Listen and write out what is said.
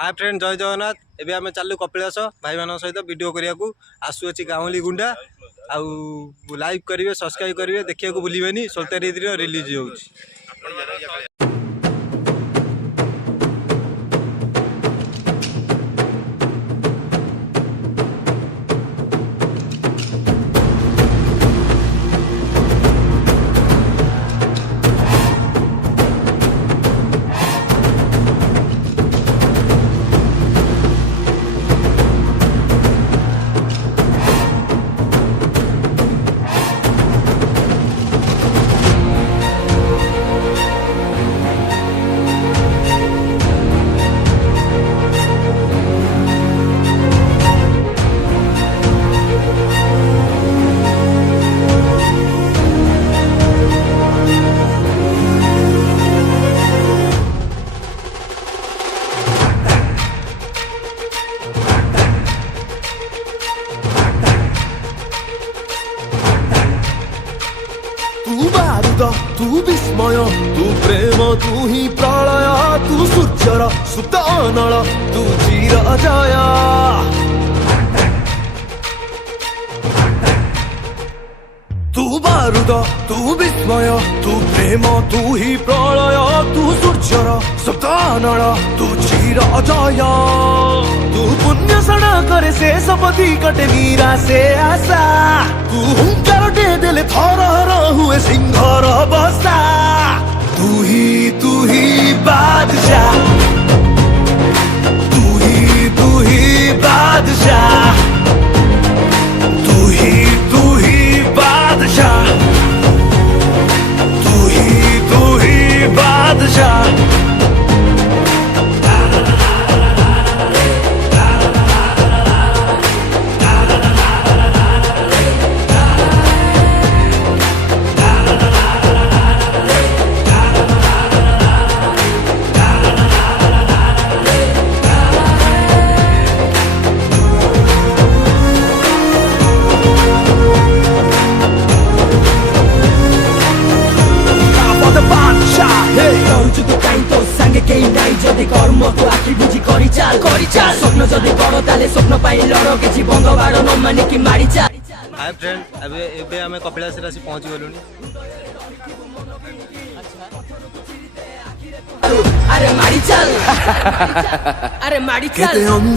Hi friend जय जगन्नाथ। एबे आमे चालू कपिलास भाई मान सहित वीडियो करिया आसु अछि गाँवली गुंडा आउ लाइक करिवे सब्सक्राइब करिवे देखिया को भूलिबेनी 17 तारिख रिलीज होउछि। तू विस्मय तू प्रेम तू ही प्रलय तू सूर्यर सुतानल तू चिर जय तू बारूद तू विस्मय तू प्रेम तू ही प्रलय तू सूर्यर सुतानल तू चिर जय तू पुण्य सणा करे से सपथी कटे मीरा से आशा तू हुंकार दे देले थर हुए सिंहर बसा तू ही बादशाह तू ही बादशाह तू ही बादशाह तू ही बादशाह कर्म को आखि बुझी करी चाल स्वप्न जदि बड़ ताले स्वप्न पाई लड़ किछि भंग बाड़ न माने कि मारी चाल। हाय फ्रेंड एबे आमे कपिलास रासी पहुंच गेलुनी। अरे मारी चाल अरे मारी चाल।